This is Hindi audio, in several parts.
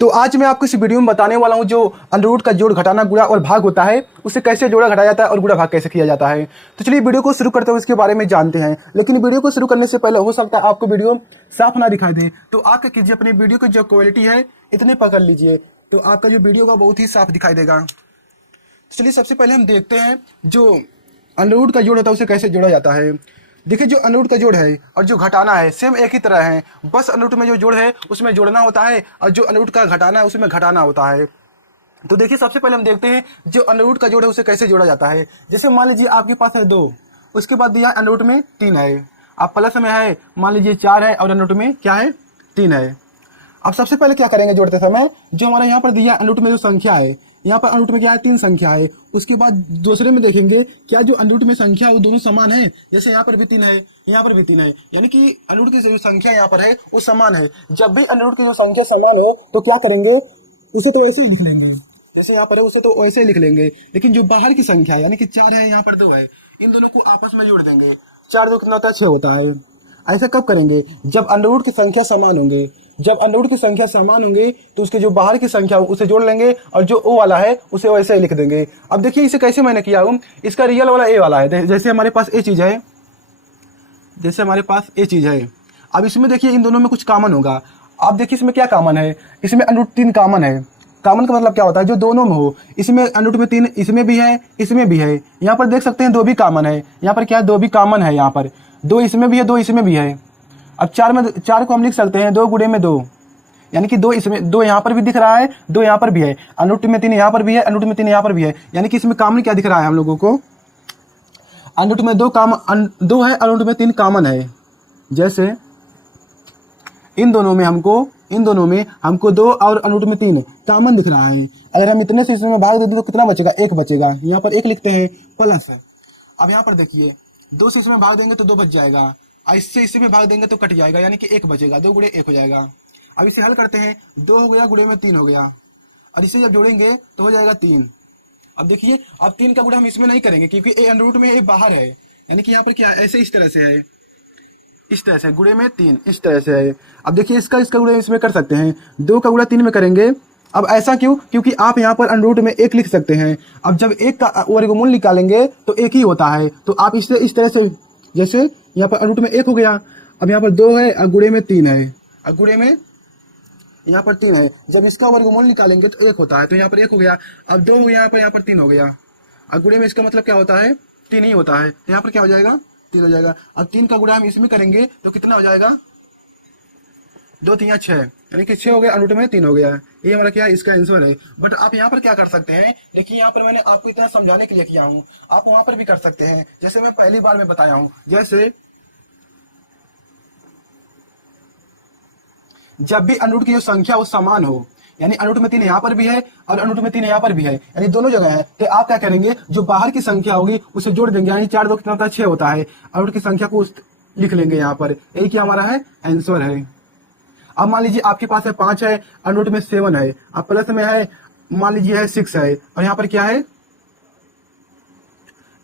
तो आज मैं आपको इस वीडियो में बताने वाला हूं जो अंडर रूट का जोड़, घटाना, गुणा और भाग होता है उसे कैसे जोड़ा घटाया जाता है और गुणा भाग कैसे किया जाता है। तो चलिए वीडियो को शुरू करते हुए इसके बारे में जानते हैं। लेकिन वीडियो को शुरू करने से पहले हो सकता है आपको वीडियो साफ ना दिखाई दे, तो आप क्या कीजिए, अपनी वीडियो की जो क्वालिटी है इतने पकड़ लीजिए, तो आपका जो वीडियो का बहुत ही साफ दिखाई देगा। तो चलिए सबसे पहले हम देखते हैं जो अंडर रूट का जोड़ होता है उसे कैसे जोड़ा जाता है। देखिए जो अंडर रूट का जोड़ है और जो घटाना है सेम एक ही तरह है, बस अंडर रूट में जो जोड़ है उसमें जोड़ना होता है और जो अंडर रूट का घटाना है उसमें घटाना होता है। तो देखिए सबसे पहले हम देखते हैं जो अंडर रूट का जोड़ है उसे कैसे जोड़ा जाता है। जैसे मान लीजिए आपके पास है 2, उसके बाद दिया अंडर रूट में 3 है, अब प्लस में है मान लीजिए 4 है और अंडर रूट में क्या है 3 है। अब सबसे पहले क्या करेंगे जोड़ते समय, जो हमारा यहाँ पर दिया अंडर रूट में जो संख्या है, यहाँ पर अंडर रूट में क्या है 3 संख्या है, उसके बाद दूसरे में देखेंगे क्या जो अंडर रूट में संख्या है वो दोनों समान है। जैसे यहाँ पर भी 3 है, यहाँ पर भी 3 है, यानी कि अंडर रूट की जो संख्या यहाँ पर है वो समान है। जब भी अंडर रूट की जो संख्या समान हो तो क्या करेंगे, उसे तो ऐसे ही लिख लेंगे, जैसे यहाँ पर है उसे तो वैसे ही लिख लेंगे। लेकिन जो बाहर की संख्या है यानी कि 4 है, यहाँ पर 2 है, इन दोनों को आपस में जोड़ देंगे। 4 2 कितना होता है 6 होता है। ऐसा कब करेंगे, जब अंडर रूट की संख्या समान होंगे। जब अंडर रूट की संख्या समान होंगे तो उसके जो बाहर की संख्या हो उसे जोड़ लेंगे और जो ओ वाला है उसे वैसे ही लिख देंगे। अब देखिए इसे कैसे मैंने किया हूँ, इसका रियल वाला ए वाला है। जैसे हमारे पास ए चीज है, जैसे हमारे पास ए चीज है, अब इसमें देखिए इन दोनों में कुछ कॉमन होगा। अब देखिए इसमें क्या कॉमन है, इसमें अंडर रूट 3 कॉमन है। कॉमन का मतलब क्या होता है, जो दोनों में हो। इसमें अंडर रूट में 3 इसमें भी है, इसमें भी है। यहाँ पर देख सकते हैं 2 भी कॉमन है, यहाँ पर क्या है 2 भी कॉमन है, यहाँ पर 2 इसमें भी है 2 इसमें भी है। अब 4 को हम लिख सकते हैं 2 गुणे में 2, यानी कि 2 इसमें 2 यहाँ पर भी दिख रहा है, 2 यहाँ पर भी है, अंडर रूट में 3 यहाँ पर भी है, अंडर रूट में 3 यहाँ पर भी है। यानी कि इसमें कॉमन क्या दिख रहा है हम लोगों को, अंडर रूट में 2 है, अंडर रूट में 3 कॉमन है। जैसे इन दोनों में हमको 2 और अंडर रूट में 3 कॉमन दिख रहा है। अगर हम इतने से इसमें भाग देते तो कितना बचेगा, 1 बचेगा। यहाँ पर 1 लिखते हैं प्लस है। अब यहाँ पर देखिए 2 से इसमें भाग देंगे तो 2 बच जाएगा, और इससे इसी में भाग देंगे तो कट जाएगा, यानी कि 1 बचेगा। 2 गुणे 1 हो जाएगा। अब इसे हल करते हैं, 2 हो गया गुणे में 3 हो गया, और इसे जब जोड़ेंगे तो हो जाएगा 3। अब देखिए अब 3 का गुणा हम इसमें नहीं करेंगे क्योंकि ए अंडर रूट में ए बाहर है, यानी कि यहाँ पर क्या ऐसे इस तरह से है, इस तरह से गुणे में 3 इस तरह से है। अब देखिए इसका गुणा इसमें कर सकते हैं, 2 का गुणा 3 में करेंगे। अब ऐसा क्यों, क्योंकि आप यहाँ पर अंडर रूट में 1 लिख सकते हैं। अब जब 1 का वर्गमूल निकालेंगे तो 1 ही होता है, तो आप इससे इस तरह से, जैसे यहाँ पर अंडर रूट में 1 हो गया, अब यहाँ पर 2 है और गुणे में 3 है, और गुणे में यहाँ पर 3 है। जब इसका वर्गमूल निकालेंगे तो 1 होता है, तो यहाँ पर 1 हो गया। अब 2 हो गया, यहाँ पर 3 हो गया, और गुणे में इसका मतलब क्या होता है 3 ही होता है, तो यहाँ पर क्या हो जाएगा 3 हो जाएगा। अब 3 का गुणा हम इसमें करेंगे तो कितना हो जाएगा, 2 3 6, यानी कि 6 हो गया, अंडर रूट में 3 हो गया। ये हमारा क्या है, इसका आंसर है। बट आप यहाँ पर क्या कर सकते हैं, देखिए यहाँ पर मैंने आपको इतना समझाने के लिए किया हूँ, आप वहां पर भी कर सकते हैं जैसे मैं पहली बार में बताया हूँ। जैसे जब भी अंडर रूट की जो संख्या वो समान हो, यानी अंडर रूट में 3 यहाँ पर भी है और अंडर रूट में 3 यहाँ पर भी है, यानी दोनों जगह है, तो आप क्या करेंगे, जो बाहर की संख्या होगी उसे जोड़ देंगे, यानी 4 2 कितना होता है 6 होता है। अंडर रूट की संख्या को लिख लेंगे यहाँ पर, यही क्या हमारा है आंसर है। अब मान लीजिए आपके पास है 5 है, अंडर रूट में 7 है, अब प्लस में है मान लीजिए है 6 है, और यहाँ पर क्या है,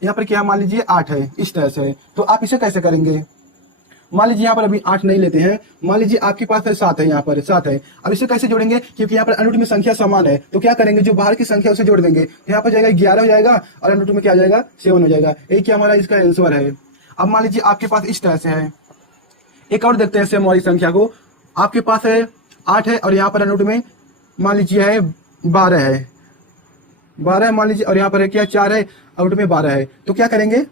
यहाँ पर क्या मान लीजिए 8 है, इस तरह से। तो आप इसे कैसे करेंगे, मान लीजिए यहाँ पर अभी 8 नहीं लेते हैं, मान लीजिए आपके पास है 7 है, यहाँ पर 7 है। अब इसे कैसे जोड़ेंगे, क्योंकि यहाँ पर अंडर रूट में संख्या समान है, तो क्या करेंगे, जो बाहर की संख्या उसे जोड़ देंगे, तो यहाँ पर जाएगा 11 हो जाएगा, और अंडर रूट में क्या आ जाएगा 7 हो जाएगा। यही क्या हमारा इसका आंसर है। अब मान लीजिए आपके पास इस तरह से है, एक और देखते हैं सेम वाली संख्या को। आपके पास है 8 है और यहाँ पर अंडर रूट में मान लीजिए है 12 है, 12 मान लीजिए, और यहाँ पर है क्या 4 है, अंडर रूट में 12 है। तो क्या करेंगे,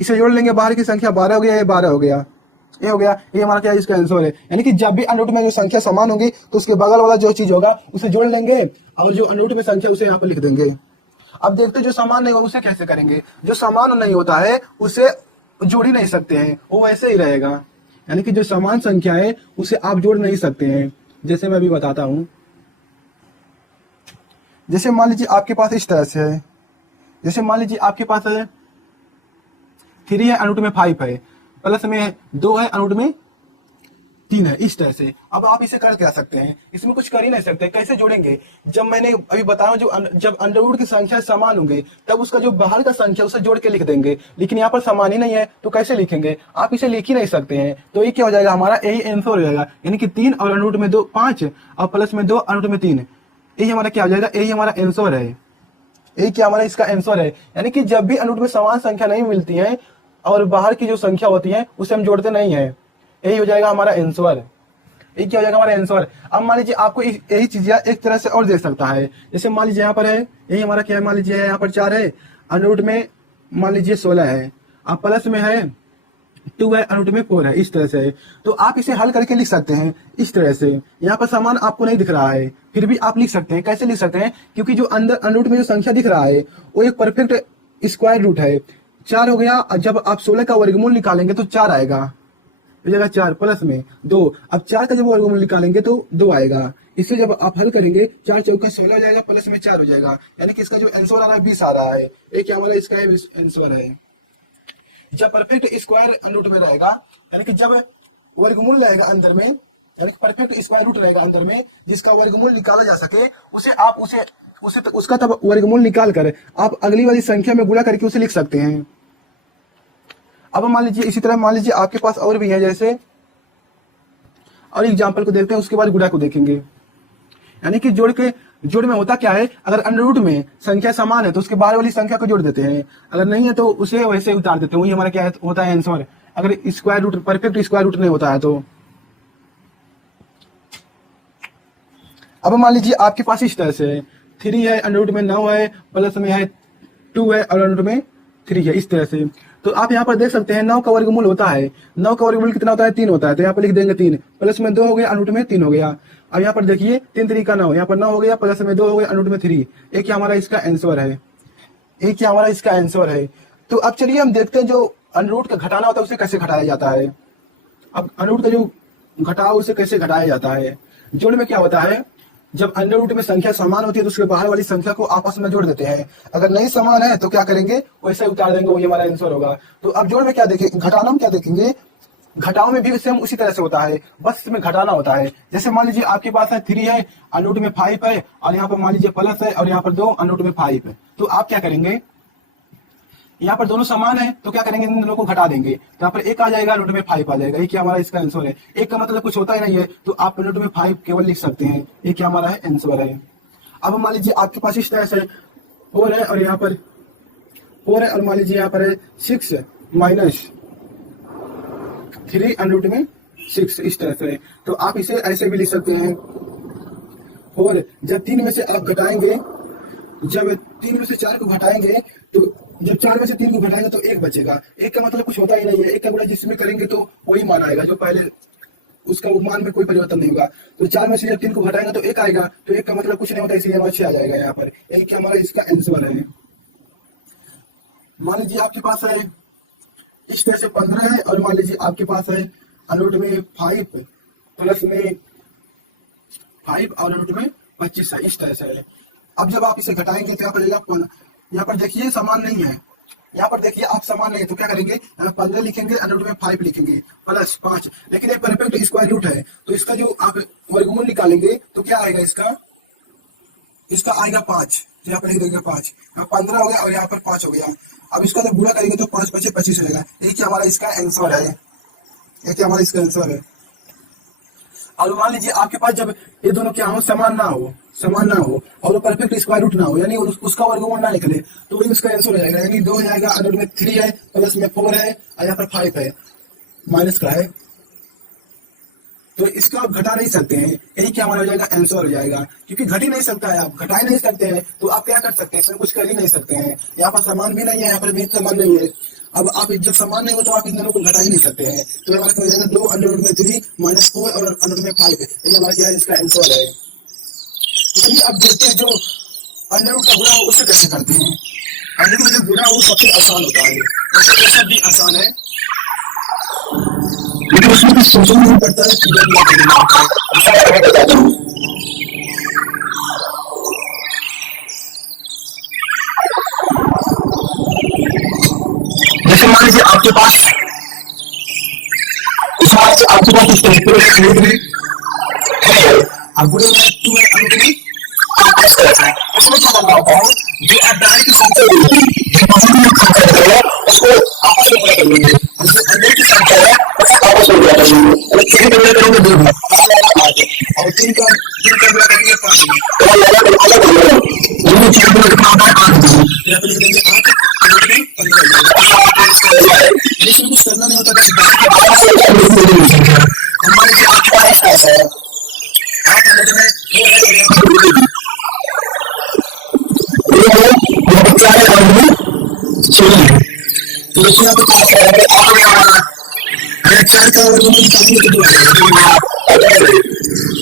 इसे जोड़ लेंगे, बाहर की संख्या 12 हो गया, ये 12 हो गया, ये हो गया। ये हमारा क्या है, इसका आंसर है। यानी कि जब भी अंडर रूट में जो संख्या समान होगी तो उसके बगल वाला जो चीज होगा उसे जोड़ लेंगे, और जो अंडर रूट में संख्या उसे यहाँ पर लिख देंगे। अब देखते हैं जो समान नहीं होगा उसे कैसे करेंगे। जो समान नहीं होता है उसे जोड़ ही नहीं सकते हैं, वो वैसे ही रहेगा। यानी कि जो समान संख्या है उसे आप जोड़ नहीं सकते हैं। जैसे मैं अभी बताता हूं, जैसे मान लीजिए आपके पास इस तरह से है, जैसे मान लीजिए आपके पास है 3 है, अंडर रूट में 5 है, प्लस में 2 है, अंडर रूट में 3 है, इस तरह से। अब आप इसे कर क्या सकते हैं, इसमें कुछ कर ही नहीं सकते। कैसे जोड़ेंगे, जब मैंने अभी बताया जब अंडर रूट की संख्या समान होंगे तब उसका जो बाहर का संख्या उसे जोड़ के लिख देंगे, लेकिन यहाँ पर समान ही नहीं है तो कैसे लिखेंगे, आप इसे लिख ही नहीं सकते हैं। तो ये क्या हो जाएगा, हमारा यही आंसर हो जाएगा, यानी कि 3 और अंडर रूट में 2 5 और प्लस में 2 अंडर रूट में 3, यही हमारा क्या हो जाएगा, यही हमारा आंसर है। यही क्या हमारा इसका आंसर है, यानी कि जब भी अंडर रूट में समान संख्या नहीं मिलती है और बाहर की जो संख्या होती है उसे हम जोड़ते नहीं है, यही हो जाएगा हमारा आंसर। ये क्या हो जाएगा हमारा आंसर। अब मान लीजिए आपको यही चीज एक तरह से और दे सकता है, जैसे मान लीजिए यहाँ पर है, यही हमारा क्या है, मान लीजिए यहाँ पर 4 है, अंडर रूट में मान लीजिए 16 है, अब प्लस में है 2 है, अंडर रूट में 4 है, इस तरह से। तो आप इसे हल करके लिख सकते हैं इस तरह से। यहाँ पर समान आपको नहीं दिख रहा है, फिर भी आप लिख सकते हैं। कैसे लिख सकते हैं, क्योंकि जो अंडर रूट में जो संख्या दिख रहा है वो एक परफेक्ट स्क्वायर रूट है, 4 हो गया। जब आप 16 का वर्गमूल निकालेंगे तो 4 आएगा, हो जाएगा 4 प्लस में 2। अब 4 का जब वर्गमूल निकालेंगे तो 2 आएगा। इससे जब आप हल करेंगे 4 चौका 16 हो जाएगा, प्लस में 4 हो जाएगा, यानी कि इसका जो आंसर आ रहा है 20 आ रहा है। ये क्या हमारा इसका आंसर है। जब परफेक्ट स्क्वायर अंडर रूट में रहेगा, यानी कि जब वर्गमूल रहेगा अंदर में, यानी कि परफेक्ट स्क्वायर रूट रहेगा अंदर में जिसका वर्गमूल निकाला जा सके, उसका तब वर्गमूल निकाल कर आप अगली वाली संख्या में गुणा करके उसे लिख सकते हैं। अब मान लीजिए इसी तरह मान लीजिए आपके पास और भी है, जैसे और एग्जांपल को देखते हैं, उसके बाद गुणा को देखेंगे। यानी कि जोड़ में होता क्या है, अगर अंडर रूट में संख्या समान है तो उसके बाहर वाली संख्या को जोड़ देते हैं, अगर नहीं है तो उसे वैसे ही उतार देते हैं। वही हमारा क्या होता है आंसर, अगर square root perfect square root नहीं होता है तो। अब मान लीजिए आपके पास इस तरह से 3 है, अंडर रूट में 9 है, प्लस में है 2 है और अंडर रूट में 3 है, इस तरह से। तो आप यहाँ पर देख सकते हैं 9 का वर्गमूल होता है, 9 का वर्गमूल कितना होता है, 3 होता है, तो यहाँ पर लिख देंगे 3, प्लस में 2 हो गया, अंडर रूट में 3 हो गया। अब यहाँ पर देखिए 3 3 का 9, यहाँ पर 9 हो गया, प्लस में 2 हो गया, अंडर रूट में 3। एक क्या हमारा इसका आंसर है, एक क्या हमारा इसका आंसर है। तो अब चलिए हम देखते हैं जो अंडर रूट का घटाना होता है उसे कैसे घटाया जाता है। अब अंडर रूट का जो घटाव उसे कैसे घटाया जाता है। जोड़ में क्या होता है, जब अंडर रूट में संख्या समान होती है तो उसके बाहर वाली संख्या को आपस में जोड़ देते हैं, अगर नहीं समान है तो क्या करेंगे, वैसे उतार देंगे, वही हमारा आंसर होगा। तो अब जोड़ में क्या देखेंगे, घटाना में क्या देखेंगे, घटाओ में भी सेम उसी तरह से होता है, बस इसमें घटाना होता है। जैसे मान लीजिए आपके पास है 3 है, अंडर रूट में 5 है, और यहाँ पर मान लीजिए प्लस है, और यहाँ पर 2 अंडर रूट में 5 है। तो आप क्या करेंगे, यहाँ पर दोनों समान है तो क्या करेंगे, इन दोनों को घटा देंगे, तो यहाँ पर 1 आ जाएगा, अंडर रूट में 5 आ जाएगा। ये क्या हमारा इसका आंसर है। 1 का मतलब कुछ होता ही नहीं है, तो आप अंडर रूट में 5 केवल लिख सकते हैं, ये क्या हमारा है आंसर है। अब मान लीजिए आपके पास इस तरह से 4 है और यहाँ पर 4 है, और मान लीजिए यहाँ पर है 6 माइनस 3 अंडर रूट में 6, इस तरह से। तो आप इसे ऐसे भी लिख सकते हैं, और जब 3 में से आप घटाएंगे, जब 3 में से 4 को घटाएंगे तो जब 4 में से 3 को घटाएंगे तो 1 बचेगा। 1 का मतलब कुछ होता ही नहीं है, 1 का गुणा जिसमें करेंगे तो वही मान आएगा, जो पहले उसका मान में कोई परिवर्तन नहीं होगा। तो 4 में से जब 3 को घटाएंगे तो 1 आएगा, तो 1 का मतलब कुछ नहीं होता, इसलिए हमारा 6 आ जाएगा यहाँ पर। यही क्या हमारा इसका आंसर है। मान लीजिए आपके पास है इस तरह से 15 है, और मान लीजिए आपके पास है अंडर रूट में 5 प्लस में 5 और अंडर रूट में 25 है, इस तरह से है। अब जब आप इसे घटाएंगे तो यहाँ पर यहाँ पर देखिए समान नहीं है, यहाँ पर देखिए आप समान नहीं है, तो क्या करेंगे, 15 लिखेंगे, अंडर रूट में 5 लिखेंगे, प्लस 5, लेकिन ये परफेक्ट स्क्वायर रूट है, तो इसका जो आप वर्गमूल निकालेंगे तो क्या आएगा, इसका आएगा 5, तो यहाँ पर लिख देंगे 5, 15 हो गया और यहाँ पर 5 हो गया। अब इसका जब गुणा करेंगे तो 5 5 25 हो जाएगा। यही क्या हमारा इसका आंसर है, ये क्या हमारा इसका आंसर है। और मान लीजिए आपके पास जब ये दोनों क्या हो, समान ना हो और परफेक्ट स्क्वायर रूट ना हो, यानी उसका वर्गमूल ना निकले, तो वही उसका आंसर हो जाएगा। यानी 2 हो जाएगा, अंडर रूट में 3 है, प्लस में 4 है, और यहाँ पर 5 है, माइनस का है, तो इसका आप घटा नहीं सकते हैं। यही क्या हमारा हो जाएगा, आंसर हो जाएगा, क्योंकि घट ही नहीं सकता है, आप घटा ही नहीं सकते हैं, तो आप क्या कर सकते हैं, इसमें कुछ कर ही नहीं सकते हैं। यहाँ पर समान भी नहीं है, यहाँ पर भी समान नहीं है। अब आप जब समान नहीं हो तो आप इन दोनों को घटा ही नहीं सकते हैं, तो हमारा हो जाएगा 2 अंडर रूट में 3 माइनस 4 और अंडर रूट में 5, ये हमारा क्या है, इसका आंसर है। चलिए अब देखते हैं जो अंडर रूट का गुणा हो उसे कैसे करते हैं। अंडर रूट जो गुणा हो सबसे आसान होता है, वैसे सब भी आसान है, लेकिन उसमें कुछ सोचना नहीं पड़ता है। जैसे मान लीजिए आपके पास इस तरह अंडरूट में है, अब गुड़े में 2 है अंडरूट में इस तरह से उसमें क्या करना होता है, जो आप डायरेक्ट संख्या होगी जो पॉजिटिव संख्या है उसको आपस में गुणा कर लेंगे, जिसमें अंडर की संख्या है उसको आपस में गुणा कर लेंगे, और तीन गुणा करेंगे 2 में और 3 का गुणा करेंगे 5 में, तो अलग अलग होगा, दोनों चीजों में कितना होता है 8 में, या फिर लिखेंगे 8 अंडर में 15 इसमें कुछ करना नहीं होता, बस डायरेक्ट के बाहर से संख्या हमारे लिए आपके पास कैसा है 8 अंडर में तो इसमें तो क्या है और अगर 4 का वर्ग निकालेंगे तो 2 आएगा,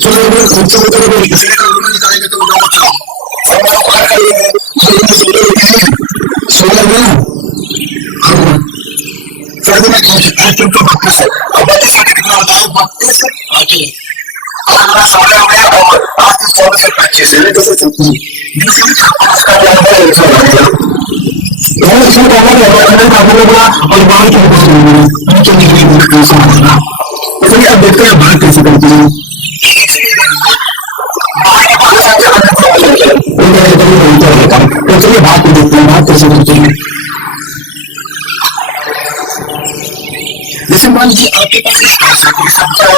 तो अगर खर्चा होता है तो इसका वर्ग निकालेंगे तो 9 होता है, और आप बाहर करिए तो 16 में फायदे में 8 तो 32 है, अब 32 से कितना होता है 32 आगे हमारा 16 हो गया और 8 14 से 25 है तो 34 दूसरी उसका क्या होगा 100 और इसमें क्या होगा और बाहर क्या होगा नीचे निकलेगी कैसे होगा, इसलिए अब देखते हैं बाहर कैसे करते हैं, बाहर के पास से अंदर को लेके तो चलिए बाहर को देखते हैं बाहर कैसे करते हैं। जैसे मान लीजिए आपके पास इस तरह से कोई संख्या है,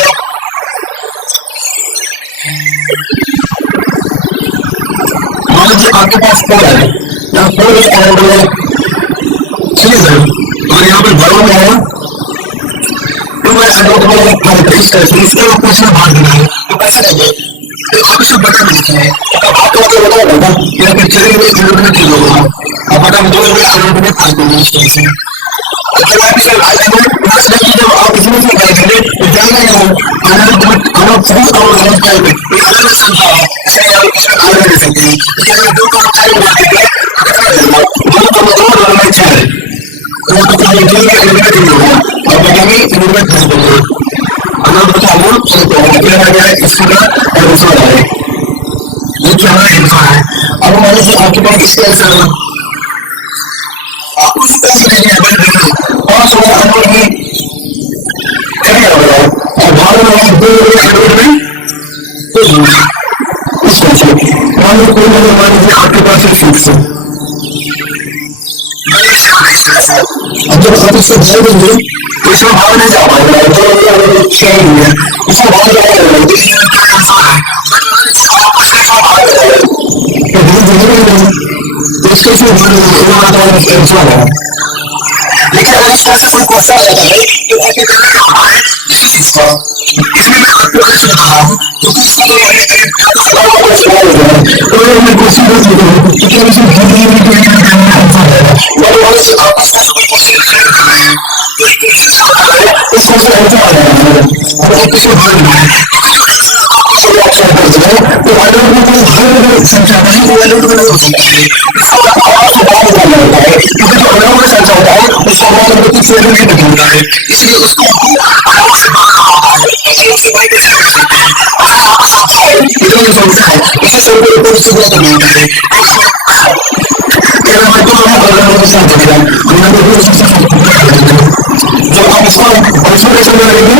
मान लीजिए आपके पास 4 है या 4 है चलिए सर, और यहाँ पर बड़ों में है तो मैं अंडर में इस तरह से इसका कुछ ना भाग देना है तो कैसे करेंगे, तो आप इसे बटन में लिखेंगे, अब आपको मतलब बताया होगा या फिर चलिए में अंडर में ठीक होगा, अब बटन 2 में अंडर में भाग देंगे इस तरह से, जब आप इसे भाग देंगे बस देखिए जब आप इसमें से भागेंगे तो जाना ही हो अगर फूल और अलग टाइप है ये अलग संख्या है इसलिए आप इसमें अलग दे सकते हैं, लेकिन अगर 2 का टाइप भागेंगे तो कितना देगा 2 का मतलब 2 में 4 है तो आप क्या लिखेंगे अंडर में ठीक होगा और बटेंगे अंडर में भाग देंगे, अगर बता लो तो क्या आ गया इसका और दूसरा आ गया ये क्या है, अब मान लीजिए आपके पास इस तरह से आपको इस तरह से करना है 5 होगा अंडर में क्या होगा और बाहर में 2 अंडर में इस तरह से मान लीजिए आपके पास है 6 अब जब आप इसको भेज देंगे तो इसमें भाग नहीं जा पाएगा तो शेयर है इसको भाग जाएगा तो क्या आंसर है तो भेज देंगे तो इसको इसमें भाग है, लेकिन अगर इस तरह से कोई क्वेश्चन आता है तो आपको करना क्या होता है इसी चीज को इसमें मैं आपको कैसे बता रहा हूँ क्योंकि इसको तो मैंने तो मैं क्वेश्चन पूछ लेता हूँ कि क्या इसमें आप इसका कोई क्वेश्चन कर रहे हैं तो एक क्वेश्चन आता है इस क्वेश्चन आंसर आ जाएगा और आप इसको भाग रहे हैं तो अगर वो कोई भाग संख्या नहीं तो अलग अलग हो सकता है, इसको आपको भाग करना होता है क्योंकि जो अलग संख्या होता है उसका भाग करके शेयर नहीं बदलता है, इसलिए उसको अलग से भागना होता है, अलग से भाग कैसे कर सकते हैं अगर आपको संख्या है इतनी संख्या है इसे सबको ऊपर से गुणा करना होता है अगर मैं तो अलग के साथ देखेगा हमने तो जब आप इसको इसमें कैसे करेंगे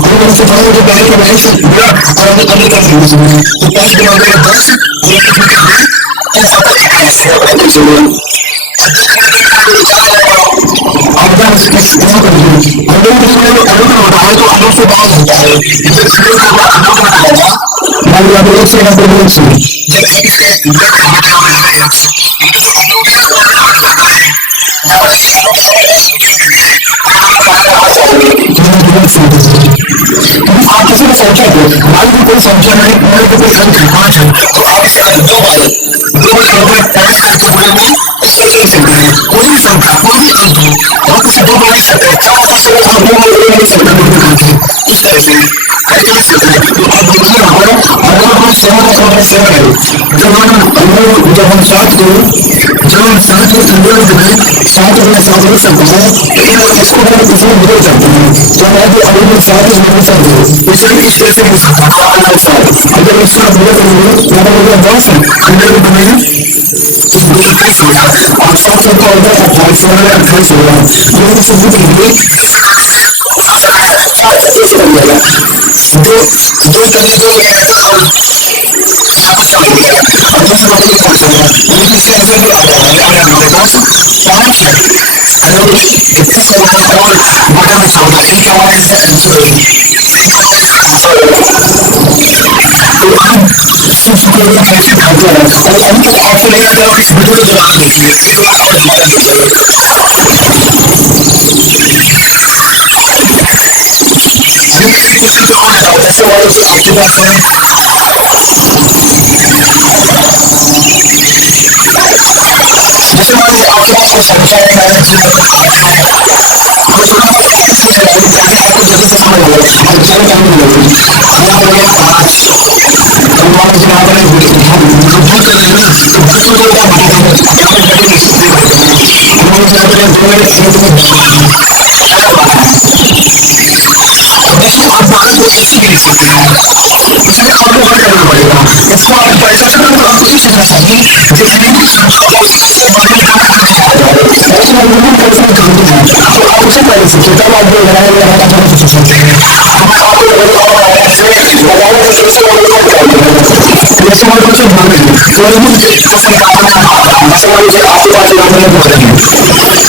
हम उससे भाग के पहले के वजह से पूरा और अपने करने का समझेंगे तो 5 गुना करें 10 और कितना क्या है 21 से अपने कुछ होगा अब जब इस गुना करेंगे अगर होता है तो अलग से भाग होता है इसे इसके साथ अलग बनाएगा मान लिया तो 1 से जब आप इसे गुना करने का आप किसी भी संख्या को मान लीजिए कोई संख्या नहीं मान लीजिए कोई संख्या 5 है तो आप इसे अगर 2 बार संख्या पांच करके गुणे में इस तरह से लिख सकते हैं कोई भी संख्या कोई भी अंक हो आप इसे 2 बार लिख सकते हैं 4 का समय आप 2 बार लिख सकते हैं करके इस तरह से ऐसे लिख सकते हैं, तो आप देखिए हमारा अगर हम 7 है जब हम 7 को जब हम 7 को संख्या में बनाए 7 गुना 7 लिख सकते हैं, लेकिन इसको हम इसमें बदल सकते हैं जब आप अगर 7 को बदल सकते हैं इसे इस तरह से लिख सकते हैं अगर 7 अगर इसको बदल करेंगे मतलब 10 अंदर में बनेगा और 7 से तो अंदर 28 होगा 28 होगा ये सबूत है दो चलिए दो ये और यहाँ पर चल गया और दूसरे नंबर पे पहुंचेगा लेकिन इसका आंसर जो आ जाएगा अगर हमारे पास 5 है और 21 और बटा में 14 एक हमारा इसका आंसर होगी तो आप सूत्र को कैसे ढालते हैं और अभी तक आपको नहीं आता है इस वीडियो को दोबारा देखिए एक बार और दोबारा देखिए अभी मैं एक क्वेश्चन पे और आता हूँ जैसे मान लो कि आपके पास है जैसे मान लीजिए आपके पास कोई संख्या है माइनस 0.8 है तो थोड़ा प्रैक्टिस में चलाइए ताकि आपको जल्दी से समझ आ जाए और चलो टाइम भी लगेगी यहाँ पर गया 5 और मान लीजिए यहाँ पर हम भूल कर रहे हैं ना तो 10 को 2 बार बटा देंगे यहाँ पर घड़ी नहीं दे सकते हैं और मान लीजिए यहाँ पर 2 मिनट समय तो 12 और देखिए आप 12 को ऐसे भी लिख सकते हैं इसमें आपको वर्क करना पड़ेगा इसको आप पैसा से तो आप इस तरह से भी इससे बड़े निकालना नहीं चाहते ऐसे में हम कैसे निकालते हैं तो आप उसे पहले सीखिए तब आप जो लगाए हुए हैं आप सीख सकते हैं हमें आपको ऐसे लगाने से कैसे जैसे मान लीजिए ध्यान देंगे तो हम क्वेश्चन का जैसे मान लीजिए आपके पास यहाँ पर 12 है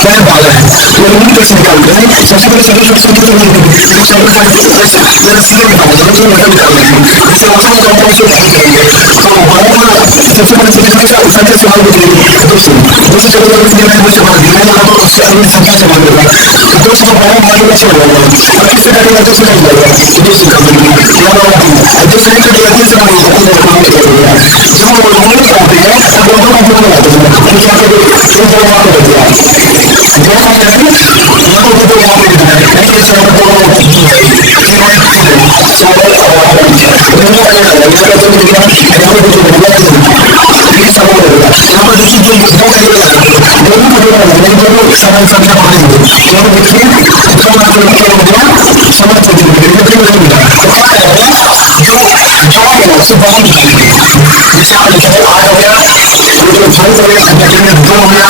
क्या 12 है तो लिमिट कैसे निकालते हैं सबसे पहले सभी क्वेश्चन की लिमिट एक शब्द का जैसे सीधे निकालते हैं तो मतलब निकाल देंगे जैसे ऑप्शन में जाते हैं तो नहीं करेंगे तो 12 का सबसे पहले सीधे संख्या संख्या से मान लीजिए 200 दूसरे शब्द का सीधे मैं 2 से मान दिया यहाँ पर उससे अगली संख्या से मान देगा तो 2 से 12 मान लीजिए से होगा अब किससे कटेगा 2 से कट जाएगा 2 से कट देंगे यहाँ पर 2 से नहीं कटेगा 3 से मान लीजिए जब हम लोग करते हैं तब दोनों का जोड़ लगाते हैं तो क्या करेंगे ये दो वहां पे बच गया दोनों का करते हैं यहाँ पर दो वहां पे बच गया ऐसे ऐसे हम दोनों को फिर मैं फिर चावल और दोनों का यहाँ पर दो मिल गया यहाँ पर दो मिल गया ये सब हो गया यहाँ पर देखिए जो दो का जोड़ लगाते हैं दोनों का जोड़ लगाते हैं दोनों समान संख्या बनेंगे यहाँ पर देखिए दो का जोड़ क्या हो गया समान संख्या बनेगी फिर नहीं मिला तो क्या करेगा जो है उससे बाहर निकालेंगे जैसे आप लिखते हैं 8 हो गया ये जो भाग हो गया संख्या में 2 हो गया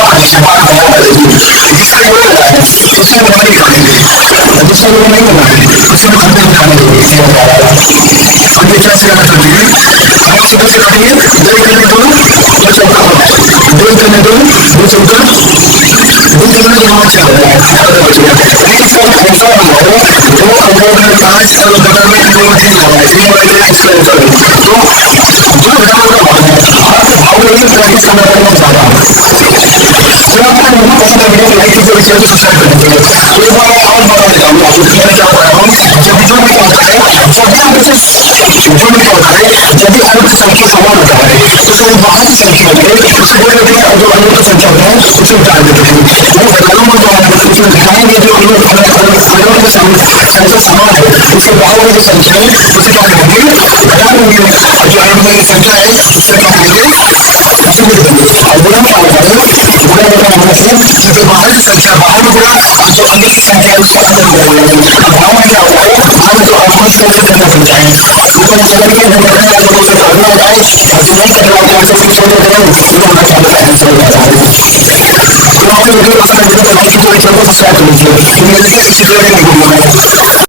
और इसके बाद बाहर करेंगे जिसका जोड़ लगा है उसका बाहर निकालेंगे और जिसका जोड़ नहीं लगा है उसको अंदर निकालेंगे इसे हो जाएगा और ये कैसे करना चाहते हैं आप इसे कैसे करेंगे 2 करने 2 चौका होता है 2 करने 2 चौका 2 करने 2 5 हो गया बच गया इसका आंसर हमारा 2 अंदर 5 और बटा में 3 आ रहा है 3 बटे इसका आंसर तो जो घटाओ का भाग है आप भाग नहीं प्रैक्टिस करना पड़ेगा ज्यादा चलो आपको वीडियो पसंद है वीडियो को लाइक कीजिए और चैनल को सब्सक्राइब कर दीजिए तो एक बार और बता देता हूँ आपको कि मैं क्या पढ़ा हूँ जब भी जो भी होता है जब भी आप इसे जो भी होता है जब भी अंक संख्या समान होता है तो जो बाहर की संख्या है उसे बोल देते हैं और जो अंक संख्या होता है उसे उतार देते हैं वो घटाऊंगा तो आप उसमें घटाएंगे जो अंक के संख्या समान है उसके बाहर की संख्या है उसे क्या करेंगे घटा देंगे और जो अंक की संख्या है उसे क्या करेंगे उसे लिख देंगे और गुणा क्या होता है गुणा का मतलब है जो बाहर की संख्या बाहर में गुणा और जो अंदर की संख्या है उसको अंदर गुणा करेंगे और भाव में क्या होता है भाव जो अंकों से उसे करना पड़ता है ऊपर नीचे करके जो करना है वो उसे भागना होता है और जो नहीं करना होता है उसे सिर्फ छोड़ देते हैं वो हमारा आपका आंसर हो जाता है तो आपको वीडियो पसंद है वीडियो को लाइक कीजिए चैनल को सब्सक्राइब कर लीजिए तो मिलते हैं इसी तरह के वीडियो में